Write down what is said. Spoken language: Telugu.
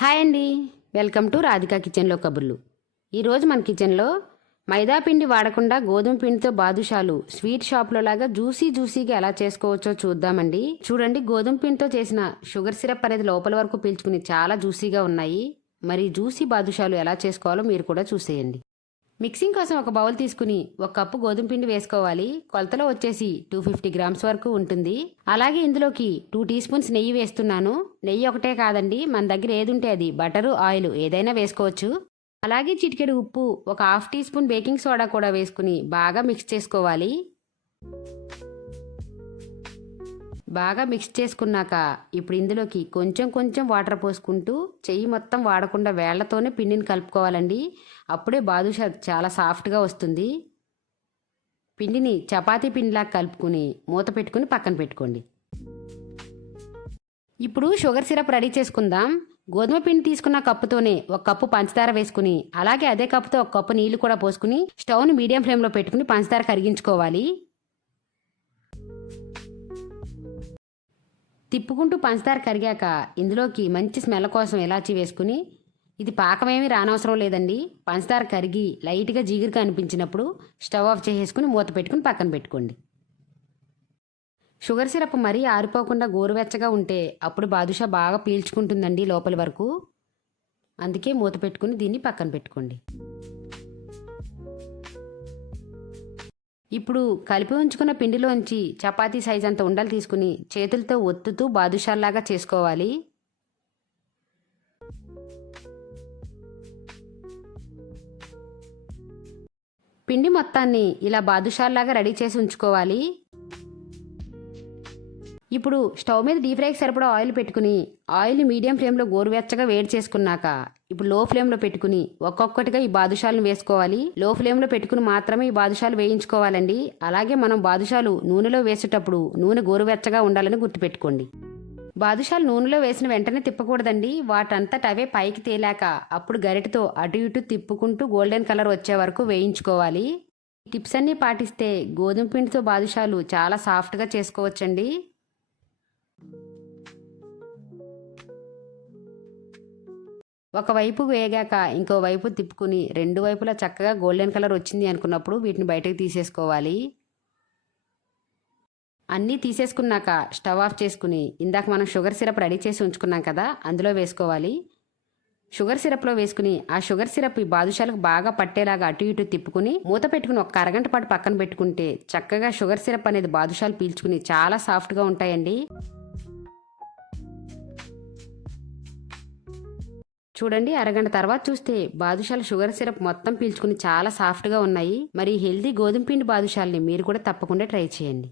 హాయ్ అండి. వెల్కమ్ టు రాధికా కిచెన్లో కబుర్లు. ఈరోజు మన కిచెన్లో మైదా పిండి వాడకుండా గోధుమ పిండితో బాదుషాలు స్వీట్ షాప్లో లాగా జ్యూసీ జ్యూసీగా ఎలా చేసుకోవచ్చో చూద్దామండి. చూడండి గోధుమ పిండితో చేసిన షుగర్ సిరప్ అనేది లోపల వరకు పీల్చుకుని చాలా జ్యూసీగా ఉన్నాయి. మరి జ్యూసీ బాదుషాలు ఎలా చేసుకోవాలో మీరు కూడా చూసేయండి. మిక్సింగ్ కోసం ఒక బౌల్ తీసుకుని ఒక కప్పు గోధుమ పిండి వేసుకోవాలి. కొలతలో వచ్చేసి టూ ఫిఫ్టీ గ్రామ్స్ వరకు ఉంటుంది. అలాగే ఇందులోకి టూ టీ స్పూన్స్ నెయ్యి వేస్తున్నాను. నెయ్యి ఒకటే కాదండి మన దగ్గర ఏది ఉంటే అది. బటరు ఆయిల్ ఏదైనా వేసుకోవచ్చు. అలాగే చిటికెడు ఉప్పు ఒక half teaspoon baking soda కూడా వేసుకుని బాగా మిక్స్ చేసుకోవాలి. బాగా మిక్స్ చేసుకున్నాక ఇప్పుడు ఇందులోకి కొంచెం కొంచెం వాటర్ పోసుకుంటూ చెయ్యి మొత్తం వాడకుండా వేళ్ళతోనే పిండిని కలుపుకోవాలండి. అప్పుడే బాదుషా చాలా సాఫ్ట్గా వస్తుంది. పిండిని చపాతీ పిండిలా కలుపుకుని మూత పెట్టుకుని పక్కన పెట్టుకోండి. ఇప్పుడు షుగర్ సిరప్ రెడీ చేసుకుందాం. గోధుమ పిండి తీసుకున్న కప్పుతోనే ఒక కప్పు పంచదార వేసుకుని అలాగే అదే కప్పుతో ఒక కప్పు నీళ్ళు కూడా పోసుకుని స్టవ్ని మీడియం ఫ్లేమ్లో పెట్టుకుని పంచదార కరిగించుకోవాలి. తిప్పుకుంటూ పంచదార కరిగాక ఇందులోకి మంచి స్మెల్ కోసం ఇలాచి వేసుకుని ఇది పాకమేమీ రానవసరం లేదండి. పంచదార కరిగి లైట్గా జీగిరిగా అనిపించినప్పుడు స్టవ్ ఆఫ్ చేసేసుకుని మూత పెట్టుకుని పక్కన పెట్టుకోండి. షుగర్ సిరప్ మరీ ఆరిపోకుండా గోరువెచ్చగా ఉంటే అప్పుడు బాదుషా బాగా పీల్చుకుంటుందండి లోపలి వరకు. అందుకే మూత పెట్టుకుని దీన్ని పక్కన పెట్టుకోండి. ఇప్పుడు కలిపి ఉంచుకున్న పిండిలోంచి చపాతీ సైజ్ అంత ఉండలు తీసుకుని చేతులతో ఒత్తుతూ బాదుషాల్లాగా చేసుకోవాలి. పిండి మొత్తాన్ని ఇలా బాదుషాల్లాగా రెడీ చేసి ఉంచుకోవాలి. ఇప్పుడు స్టవ్ మీద డీప్ ఫ్రైకి సరిపడా ఆయిల్ పెట్టుకుని ఆయిల్ని మీడియం ఫ్లేమ్లో గోరువెచ్చగా వేడి చేసుకున్నాక ఇప్పుడు లో ఫ్లేమ్లో పెట్టుకుని ఒక్కొక్కటిగా ఈ బాదుషాలను వేసుకోవాలి. లో ఫ్లేమ్లో పెట్టుకుని మాత్రమే ఈ బాదుషాలు వేయించుకోవాలండి. అలాగే మనం బాదుషాలు నూనెలో వేసేటప్పుడు నూనె గోరువెచ్చగా ఉండాలని గుర్తుపెట్టుకోండి. బాదుషాలు నూనెలో వేసిన వెంటనే తిప్పకూడదండి. వాటంతట అవే పైకి తేలాక అప్పుడు గరిటతో అటు ఇటు తిప్పుకుంటూ గోల్డెన్ కలర్ వచ్చే వరకు వేయించుకోవాలి. టిప్స్ అన్నీ పాటిస్తే గోధుమ పిండితో బాదుషాలు చాలా సాఫ్ట్గా చేసుకోవచ్చండి. ఒకవైపు వేగాక ఇంకో వైపు తిప్పుకుని రెండు వైపులా చక్కగా గోల్డెన్ కలర్ వచ్చింది అనుకున్నప్పుడు వీటిని బయటకు తీసేసుకోవాలి. అన్నీ తీసేసుకున్నాక స్టవ్ ఆఫ్ చేసుకుని ఇందాక మనం షుగర్ సిరప్ రెడీ చేసి ఉంచుకున్నాం కదా అందులో వేసుకోవాలి. షుగర్ సిరప్లో వేసుకుని ఆ షుగర్ సిరప్ ఈ బాదుషాలకు బాగా పట్టేలాగా అటు ఇటు తిప్పుకుని మూత పెట్టుకుని ఒక అరగంట పాటు పక్కన పెట్టుకుంటే చక్కగా షుగర్ సిరప్ అనేది బాదుషాలు పీల్చుకుని చాలా సాఫ్ట్గా ఉంటాయండి. చూడండి అరగంట తర్వాత చూస్తే బాదుషాల షుగర్ సిరప్ మొత్తం పీల్చుకుని చాలా సాఫ్ట్గా ఉన్నాయి. మరి హెల్దీ గోధుమ పిండి బాదుషాలని మీరు కూడా తప్పకుండా ట్రై చేయండి.